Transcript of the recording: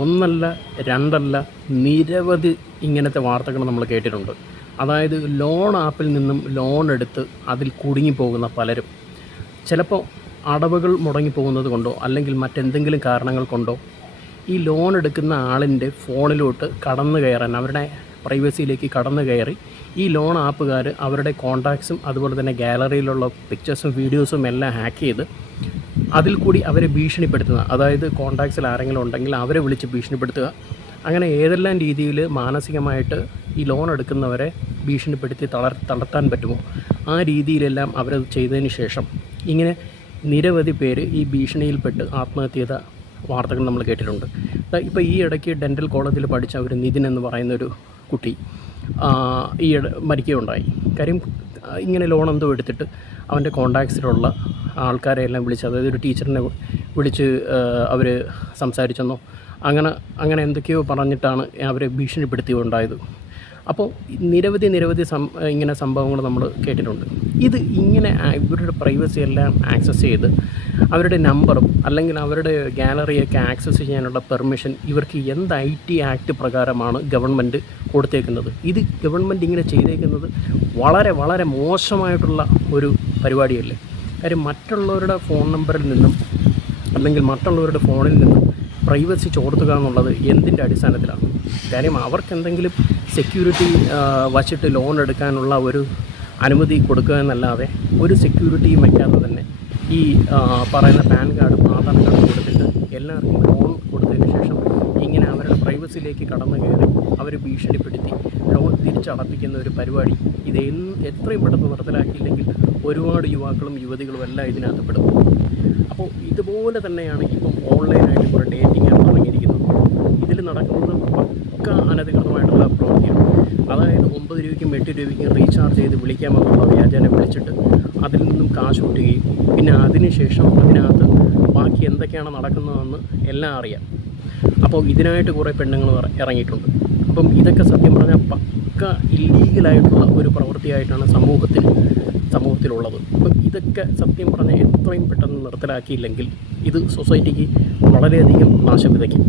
ഒന്നല്ല രണ്ടല്ല നിരവധി ഇങ്ങനത്തെ വാർത്തകൾ നമ്മൾ കേട്ടിട്ടുണ്ട്. അതായത് ലോൺ ആപ്പിൽ നിന്നും ലോൺ എടുത്ത് അതിൽ കുടുങ്ങിപ്പോകുന്ന പലരും ചിലപ്പോൾ അടവുകൾ മുടങ്ങിപ്പോകുന്നത് കൊണ്ടോ അല്ലെങ്കിൽ മറ്റെന്തെങ്കിലും കാരണങ്ങൾ കൊണ്ടോ ഈ ലോൺ എടുക്കുന്ന ആളിൻ്റെ ഫോണിലോട്ട് കടന്നു കയറാൻ, അവരുടെ പ്രൈവസിയിലേക്ക് കടന്നു കയറി ഈ ലോൺ ആപ്പുകാർ അവരുടെ കോൺടാക്ട്സും അതുപോലെ തന്നെ ഗാലറിയിലുള്ള പിക്ചേഴ്സും വീഡിയോസും എല്ലാം ഹാക്ക് ചെയ്ത് അതിൽ കൂടി അവരെ ഭീഷണിപ്പെടുത്തുക. അതായത് കോൺടാക്ട്സിൽ ആരെങ്കിലും ഉണ്ടെങ്കിൽ അവരെ വിളിച്ച് ഭീഷണിപ്പെടുത്തുക. അങ്ങനെ ഏതെല്ലാം രീതിയിൽ മാനസികമായിട്ട് ഈ ലോൺ എടുക്കുന്നവരെ ഭീഷണിപ്പെടുത്തി തളർത്താൻ പറ്റുമോ ആ രീതിയിലെല്ലാം അവരത് ചെയ്തതിന് ശേഷം ഇങ്ങനെ നിരവധി പേര് ഈ ഭീഷണിയിൽപ്പെട്ട് ആത്മഹത്യ ചെയ്ത വാർത്തകൾ നമ്മൾ കേട്ടിട്ടുണ്ട്. ഇപ്പോൾ ഈ ഇടയ്ക്ക് ഡെൻ്റൽ കോളേജിൽ പഠിച്ച ഒരു നിതിൻ എന്ന് പറയുന്നൊരു കുട്ടി മരിക്കുകയുണ്ടായി. കാര്യം ഇങ്ങനെ ലോൺ എന്തോ എടുത്തിട്ട് അവൻ്റെ കോൺടാക്ട്സിലുള്ള ആൾക്കാരെ എല്ലാം വിളിച്ച്, അതായത് ഒരു ടീച്ചറിനെ വിളിച്ച് അവർ സംസാരിച്ചെന്നോ അങ്ങനെ എന്തൊക്കെയോ പറഞ്ഞിട്ടാണ് അവരെ ഭീഷണിപ്പെടുത്തിയുണ്ടായത്. അപ്പോൾ നിരവധി ഇങ്ങനെ സംഭവങ്ങൾ നമ്മൾ കേട്ടിട്ടുണ്ട്. ഇത് ഇങ്ങനെ ഇവരുടെ പ്രൈവസി എല്ലാം ആക്സസ് ചെയ്ത് അവരുടെ നമ്പറും അല്ലെങ്കിൽ അവരുടെ ഗാലറിയൊക്കെ ആക്സസ് ചെയ്യാനുള്ള പെർമിഷൻ ഇവർക്ക് എന്ത് IT ആക്ട് പ്രകാരമാണ് ഗവൺമെൻറ് കൊടുത്തേക്കുന്നത്. ഇത് ഗവൺമെൻറ് ഇങ്ങനെ ചെയ്തേക്കുന്നത് വളരെ വളരെ മോശമായിട്ടുള്ള ഒരു പരിപാടിയല്ലേ. കാര്യം മറ്റുള്ളവരുടെ ഫോൺ നമ്പറിൽ നിന്നും അല്ലെങ്കിൽ മറ്റുള്ളവരുടെ ഫോണിൽ നിന്നും പ്രൈവസി ചോർത്തുക എന്നുള്ളത് എന്തിൻ്റെ അടിസ്ഥാനത്തിലാണ്? കാര്യം അവർക്ക് എന്തെങ്കിലും സെക്യൂരിറ്റി വച്ചിട്ട് ലോൺ എടുക്കാനുള്ള ഒരു അനുമതി കൊടുക്കുക എന്നല്ലാതെ ഒരു സെക്യൂരിറ്റിയും വയ്ക്കാതെ തന്നെ ഈ പറയുന്ന പാൻ കാർഡും ആധാർ കാർഡും കൊടുത്തിട്ട് എല്ലാവർക്കും ലോൺ കൊടുത്തതിന് ശേഷം ഇങ്ങനെ അവരുടെ പ്രൈവസിയിലേക്ക് കടന്നു കയറി അവർ ഭീഷണിപ്പെടുത്തി ലോൺ തിരിച്ചടപ്പിക്കുന്ന ഒരു പരിപാടി ഇത് എത്രയും പെട്ടെന്ന് നിർത്തലാക്കിയില്ലെങ്കിൽ ഒരുപാട് യുവാക്കളും യുവതികളും എല്ലാം ഇതിനകത്ത് പെടും. അപ്പോൾ ഇതുപോലെ തന്നെയാണ് ഇപ്പം ഓൺലൈനായിട്ട് കുറേ ഡേറ്റിംഗ് ആപ്പ് തുടങ്ങിയിരിക്കുന്നത്. ഇതിൽ നടക്കുന്നത് പക്ക അനധികൃതമായിട്ടുള്ള പ്രവൃത്തിയാണ്. അതായത് 9 രൂപയ്ക്കും 8 രൂപയ്ക്കും റീചാർജ് ചെയ്ത് വിളിക്കാമെന്നുള്ള വ്യാജേന വിളിച്ചിട്ട് അതിൽ നിന്നും കാശ് കൂട്ടുകയും പിന്നെ അതിനുശേഷം അതിനകത്ത് ബാക്കി എന്തൊക്കെയാണ് നടക്കുന്നതെന്ന് എല്ലാം അറിയാം. അപ്പോൾ ഇതിനായിട്ട് കുറേ പെണ്ണുങ്ങൾ ഇറങ്ങിയിട്ടുണ്ട്. അപ്പം ഇതൊക്കെ സത്യം പറഞ്ഞാൽ പക്ക ഇല്ലീഗലായിട്ടുള്ള ഒരു പ്രവൃത്തിയായിട്ടാണ് സമൂഹത്തിലുള്ളത്. അപ്പം ഇതൊക്കെ സത്യം പറഞ്ഞാൽ എത്രയും പെട്ടെന്ന് നിർത്തലാക്കിയില്ലെങ്കിൽ ഇത് സൊസൈറ്റിക്ക് വളരെയധികം നാശം വിതയ്ക്കും.